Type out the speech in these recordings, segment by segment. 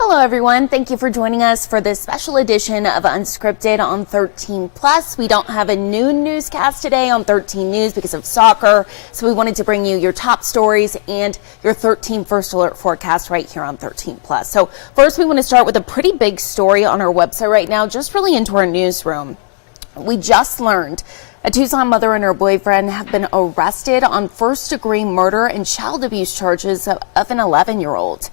Hello everyone, thank you for joining us for this special edition of Unscripted on 13 Plus. We don't have a noon newscast today on 13 News because of soccer, so we wanted to bring you your top stories and your 13 First Alert forecast right here on 13 Plus. So first we want to start with a pretty big story on our website right now, just really into our newsroom. We just learned a Tucson mother and her boyfriend have been arrested on first-degree murder and child abuse charges of an 11-year-old.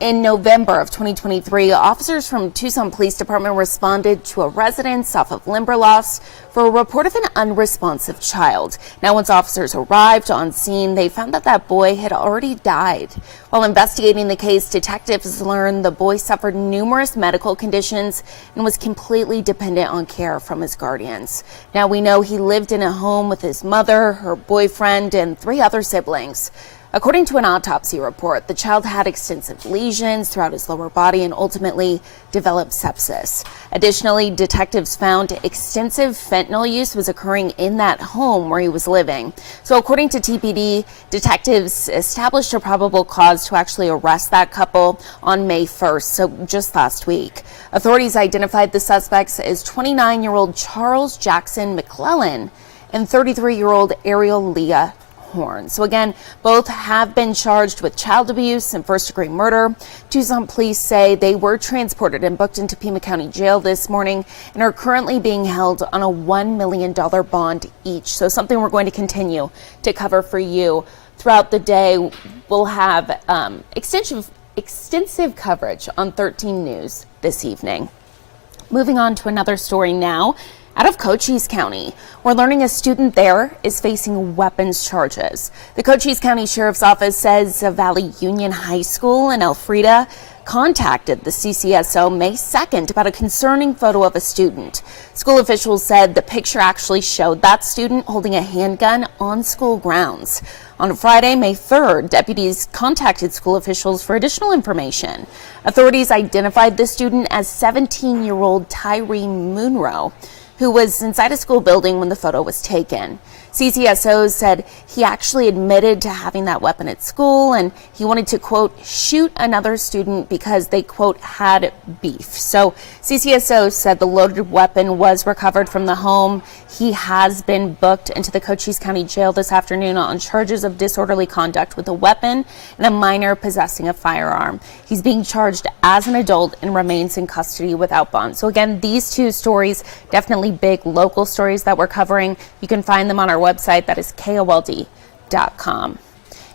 In November of 2023, officers from Tucson Police Department responded to a residence off of Limberlost for a report of an unresponsive child. Now, once officers arrived on scene, they found that that boy had already died. While investigating the case, detectives learned the boy suffered numerous medical conditions and was completely dependent on care from his guardians. Now, we know he lived in a home with his mother, her boyfriend, and 3 other siblings. According to an autopsy report, the child had extensive lesions throughout his lower body and ultimately developed sepsis. Additionally, detectives found extensive fentanyl use was occurring in that home where he was living. So according to TPD, detectives established a probable cause to actually arrest that couple on May 1st, so just last week. Authorities identified the suspects as 29-year-old Charles Jackson McClellan and 33-year-old Ariel Leah Horn. So again, both have been charged with child abuse and first-degree murder. Tucson police say they were transported and booked into Pima County Jail this morning and are currently being held on a $1 million bond each. So something we're going to continue to cover for you throughout the day. We'll have extensive coverage on 13 News this evening. Moving on to another story now. Out of Cochise County, we're learning a student there is facing weapons charges. The Cochise County Sheriff's Office says Valley Union High School in Elfrida contacted the CCSO May 2nd about a concerning photo of a student. School officials said the picture actually showed that student holding a handgun on school grounds. On Friday, May 3rd, deputies contacted school officials for additional information. Authorities identified the student as 17-year-old Tyree Munro, who was inside a school building when the photo was taken. CCSO said he actually admitted to having that weapon at school and he wanted to, quote, shoot another student because they, quote, had beef. So CCSO said the loaded weapon was recovered from the home. He has been booked into the Cochise County Jail this afternoon on charges of disorderly conduct with a weapon and a minor possessing a firearm. He's being charged as an adult and remains in custody without bond. So again, these two stories, definitely big local stories that we're covering. You can find them on our website, that is KOLD.com.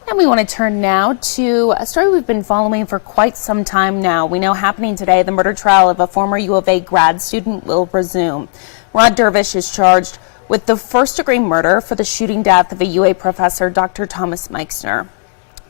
And we want to turn now to a story we've been following for quite some time now. We know happening today, the murder trial of a former U of A grad student will resume. Rod Dervish is charged with the first-degree murder for the shooting death of a UA professor, Dr. Thomas Meixner.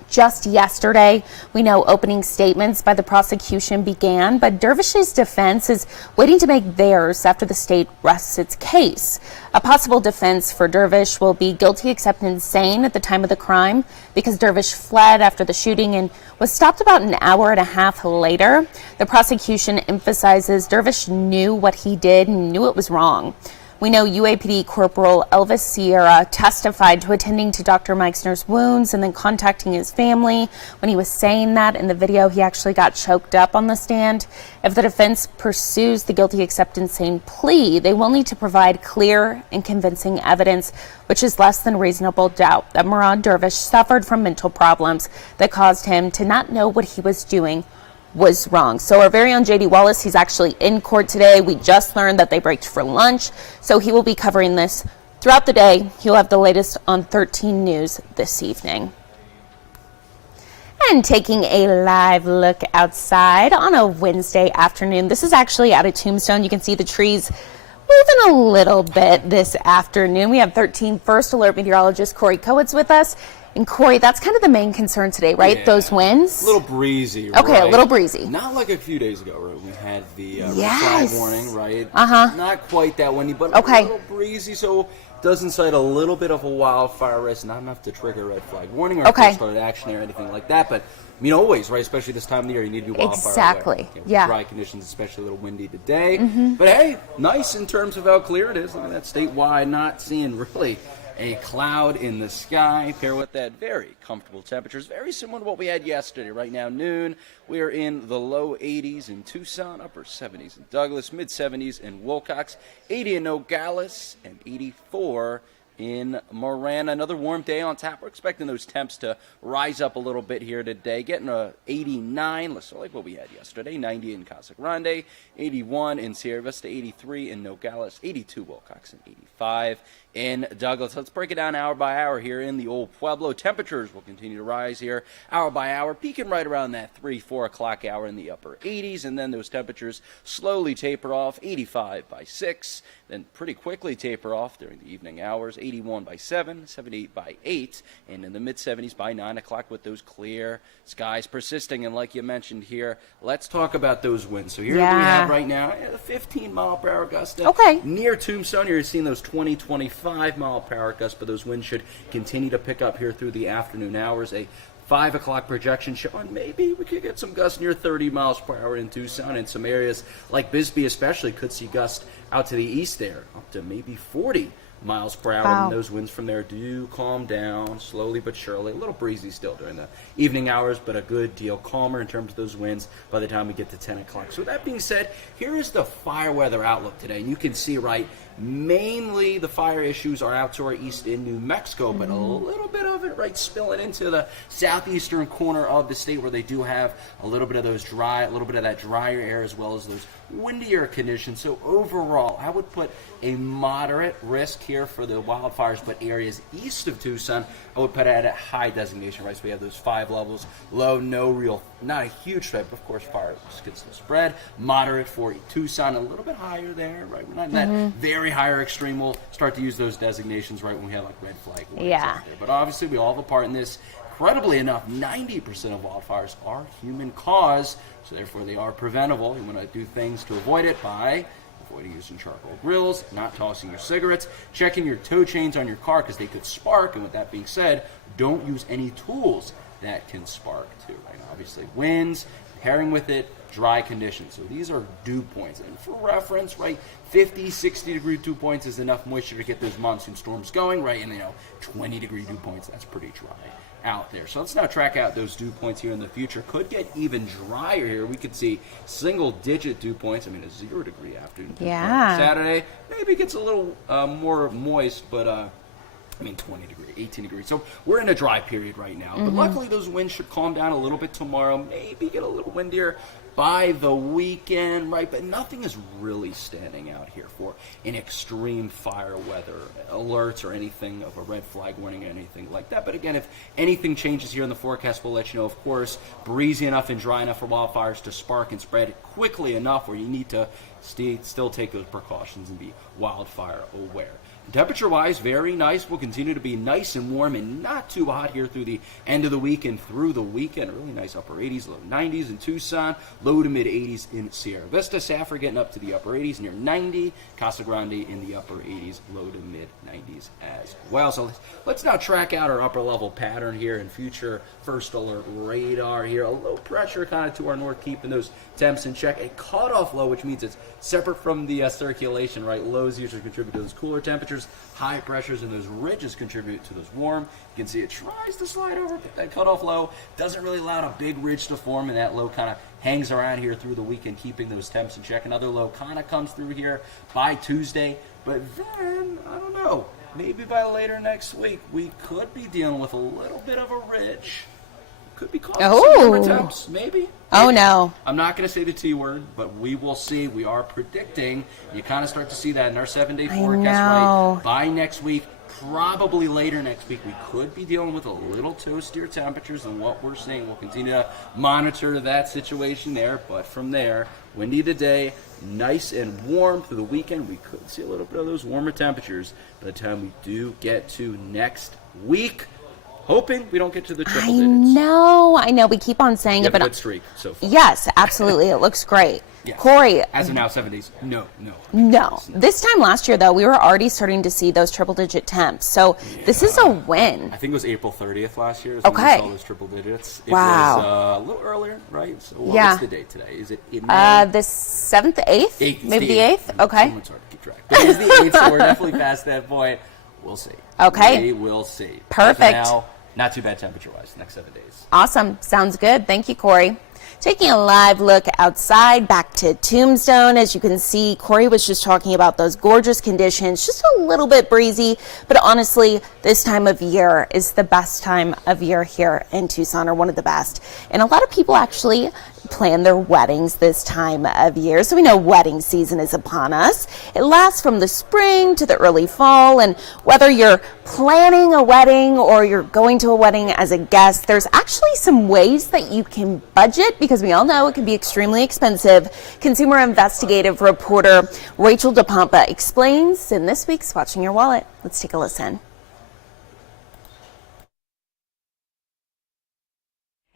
Just yesterday, we know opening statements by the prosecution began, but Dervish's defense is waiting to make theirs after the state rests its case. A possible defense for Dervish will be guilty except insane at the time of the crime because Dervish fled after the shooting and was stopped about an hour and a half later. The prosecution emphasizes Dervish knew what he did and knew it was wrong. We know UAPD Corporal Elvis Sierra testified to attending to Dr. Meixner's wounds and then contacting his family. When he was saying that in the video, he actually got choked up on the stand. If the defense pursues the guilty except insane plea, they will need to provide clear and convincing evidence, which is less than reasonable doubt, that Murad Dervish suffered from mental problems that caused him to not know what he was doing was wrong. So our very own JD Wallace, he's actually in court today. We just learned that they breaked for lunch, so he will be covering this throughout the day. He'll have the latest on 13 News this evening. And taking a live look outside on a Wednesday afternoon. This is actually out of Tombstone. You can see the trees moving a little bit this afternoon. We have 13 First Alert meteorologist Corey Kowitz with us. And Corey, that's kind of the main concern today, right? Yeah. Those winds? A little breezy, okay, right? A little breezy. Not like a few days ago, right? We had the red flag warning, right? Uh-huh. Not quite that windy, but okay. A little breezy, so does incite a little bit of a wildfire risk, not enough to trigger a red flag warning or start action or anything like that, but I mean, always, right? Especially this time of the year, you need to be wildfire exactly. aware. Yeah. Dry conditions, especially a little windy today. Mm-hmm. But hey, nice in terms of how clear it is. Look at that statewide, not seeing really a cloud in the sky. Pair with that very comfortable temperatures, very similar to what we had yesterday. Right now, noon, we are in the low 80s in Tucson, upper 70s in Douglas, mid 70s in Wilcox, 80 in Nogales, and 84 in Marana. Another warm day on tap. We're expecting those temps to rise up a little bit here today. Getting a 89, so like what we had yesterday. 90 in Casa Grande, 81 in Sierra Vista, 83 in Nogales, 82 Wilcox, and 85 in Douglas. Let's break it down hour by hour here in the Old Pueblo. Temperatures will continue to rise here hour by hour, peaking right around that 3-4 o'clock hour in the upper 80s, and then those temperatures slowly taper off. 85 by 6, then pretty quickly taper off during the evening hours. 81 by 7, 78 by 8, and in the mid-70s by 9 o'clock with those clear skies persisting. And like you mentioned here, let's talk about those winds. So here we have right now a 15-mile-per-hour gust. Near Tombstone, you're seeing those 20-25-mile-per-hour gusts, but those winds should continue to pick up here through the afternoon hours. A 5 o'clock projection showing maybe we could get some gusts near 30 miles per hour in Tucson, and some areas like Bisbee especially could see gusts out to the east there, up to maybe 40 miles per hour. And those winds from there do calm down slowly but surely. A little breezy still during the evening hours, but a good deal calmer in terms of those winds by the time we get to 10 o'clock. So that being said, here is the fire weather outlook today. And you can see, right, mainly the fire issues are out to our east in New Mexico, but a little bit of it, right, spilling into the southeastern corner of the state where they do have a little bit of those a little bit of that drier air as well as those windier conditions. So overall, I would put a moderate risk here for the wildfires, but areas east of Tucson, I would put at a high designation, right? So we have those 5 levels, low, no real, not a huge threat, but of course fire can still spread. Moderate for Tucson, a little bit higher there, right? We're not in that very higher extreme. We'll start to use those designations right when we have like red flag warnings out there. But obviously we all have a part in this. Incredibly enough, 90% of wildfires are human caused, so therefore they are preventable. You want to do things to avoid it by avoiding using charcoal grills, not tossing your cigarettes, checking your tow chains on your car because they could spark, and with that being said, don't use any tools that can spark too. Right? Obviously, winds, pairing with it, dry conditions. So these are dew points. And for reference, right, 50, 60-degree dew points is enough moisture to get those monsoon storms going, right? And, 20-degree dew points, that's pretty dry out there. So let's now track out those dew points here in the future. Could get even drier here. We could see single-digit dew points. I mean, a 0-degree afternoon. Saturday maybe gets a little more moist, but 20 degrees, 18 degrees. So we're in a dry period right now. But luckily, those winds should calm down a little bit tomorrow. Maybe get a little windier by the weekend, right? But nothing is really standing out here for an extreme fire weather alerts or anything of a red flag warning or anything like that. But again, if anything changes here in the forecast, we'll let you know. Of course, breezy enough and dry enough for wildfires to spark and spread quickly enough where you need to still take those precautions and be wildfire aware. Temperature-wise, very nice. Will continue to be nice and warm and not too hot here through the end of the week and through the weekend. Really nice upper 80s, low 90s in Tucson, low to mid 80s in Sierra Vista. Safford getting up to the upper 80s, near 90. Casa Grande in the upper 80s, low to mid 90s as well. So let's now track out our upper level pattern here in future first alert radar here. A low pressure kind of to our north, keeping those temps in check. A cutoff low, which means it's separate from the circulation, right? Lows usually contribute to those cooler temperatures. High pressures and those ridges contribute to those warm. You can see it tries to slide over, but that cutoff low doesn't really allow a big ridge to form, and that low kind of hangs around here through the weekend, keeping those temps in check. Another low kind of comes through here by Tuesday, but then, I don't know, maybe by later next week, we could be dealing with a little bit of a ridge. Could be causing some warmer temps, maybe. Oh, no. I'm not going to say the T word, but we will see. We are predicting. You kind of start to see that in our 7-day forecast, right? By next week, probably later next week, we could be dealing with a little toastier temperatures than what we're seeing. We'll continue to monitor that situation there, but from there, windy today, nice and warm through the weekend. We could see a little bit of those warmer temperatures by the time we do get to next week. Hoping we don't get to the triple digits. I know. We keep on saying it, but a good streak so far. Yes, absolutely. It looks great. Yes. Corey. As of now, 7 days. No. This time last year, though, we were already starting to see those triple-digit temps. So this is a win. I think it was April 30th last year. When we saw those triple digits. It was a little earlier, right? So what's the date today? Is it in May? The 7th, 8th? Maybe the 8th? Okay. It's hard to keep track. But it is the 8th, so we're definitely past that point. We'll see. Okay. We will see. Perfect. As of now, not too bad temperature-wise. Next 7 days. Awesome. Sounds good. Thank you, Corey. Taking a live look outside, back to Tombstone. As you can see, Corey was just talking about those gorgeous conditions, just a little bit breezy, but honestly, this time of year is the best time of year here in Tucson, or one of the best. And a lot of people actually plan their weddings this time of year. So we know wedding season is upon us. It lasts from the spring to the early fall. And whether you're planning a wedding or you're going to a wedding as a guest, there's actually some ways that you can budget, because we all know it can be extremely expensive. Consumer investigative reporter Rachel DePompa explains in this week's Watching Your Wallet. Let's take a listen.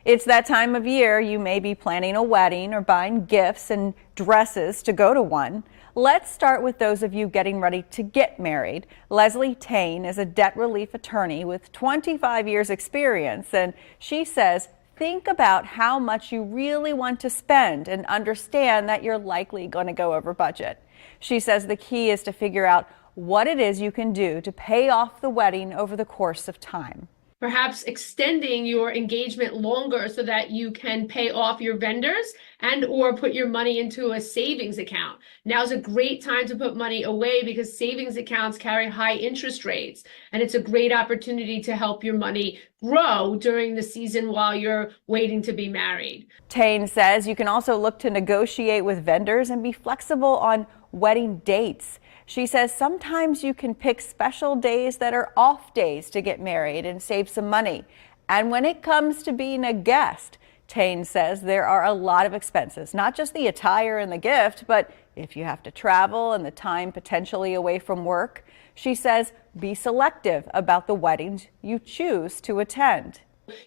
It's that time of year you may be planning a wedding or buying gifts and dresses to go to one. Let's start with those of you getting ready to get married. Leslie Tane is a debt relief attorney with 25 years experience, and she says think about how much you really want to spend and understand that you're likely going to go over budget. She says the key is to figure out what it is you can do to pay off the wedding over the course of time. Perhaps extending your engagement longer so that you can pay off your vendors and or put your money into a savings account. Now's a great time to put money away because savings accounts carry high interest rates, and it's a great opportunity to help your money grow during the season while you're waiting to be married. Tane says you can also look to negotiate with vendors and be flexible on wedding dates. She says sometimes you can pick special days that are off days to get married and save some money. And when it comes to being a guest, Tane says there are a lot of expenses, not just the attire and the gift, but if you have to travel and the time potentially away from work. She says be selective about the weddings you choose to attend.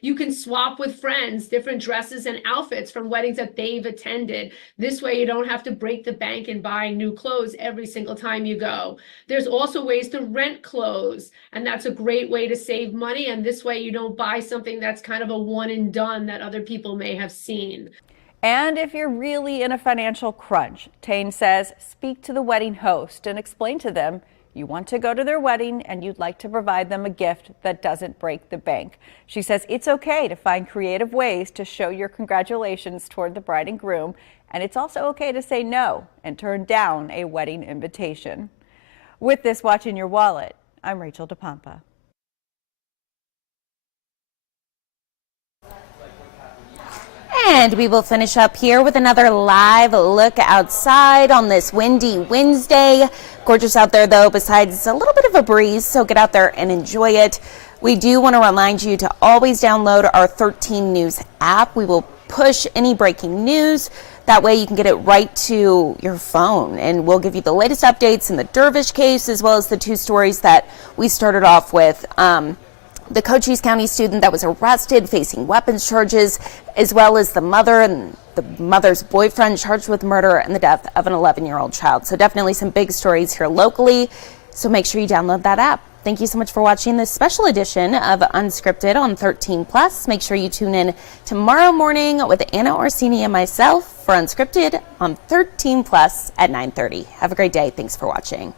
You can swap with friends different dresses and outfits from weddings that they've attended. This way you don't have to break the bank and buy new clothes every single time you go. There's also ways to rent clothes, and that's a great way to save money, and this way you don't buy something that's kind of a one and done that other people may have seen. And if you're really in a financial crunch, Tane says speak to the wedding host and explain to them you want to go to their wedding and you'd like to provide them a gift that doesn't break the bank. She says it's okay to find creative ways to show your congratulations toward the bride and groom, and it's also okay to say no and turn down a wedding invitation. With this Watching Your Wallet, I'm Rachel DePompa. And we will finish up here with another live look outside on this windy Wednesday. Gorgeous out there, though, besides a little bit of a breeze, so get out there and enjoy it. We do want to remind you to always download our 13 News app. We will push any breaking news. That way you can get it right to your phone, and we'll give you the latest updates in the Dervish case, as well as the two stories that we started off with. The Cochise County student that was arrested facing weapons charges, as well as the mother and the mother's boyfriend charged with murder and the death of an 11-year-old child. So definitely some big stories here locally. So make sure you download that app. Thank you so much for watching this special edition of Unscripted on 13 Plus. Make sure you tune in tomorrow morning with Anna Orsini and myself for Unscripted on 13 Plus at 9:30. Have a great day. Thanks for watching.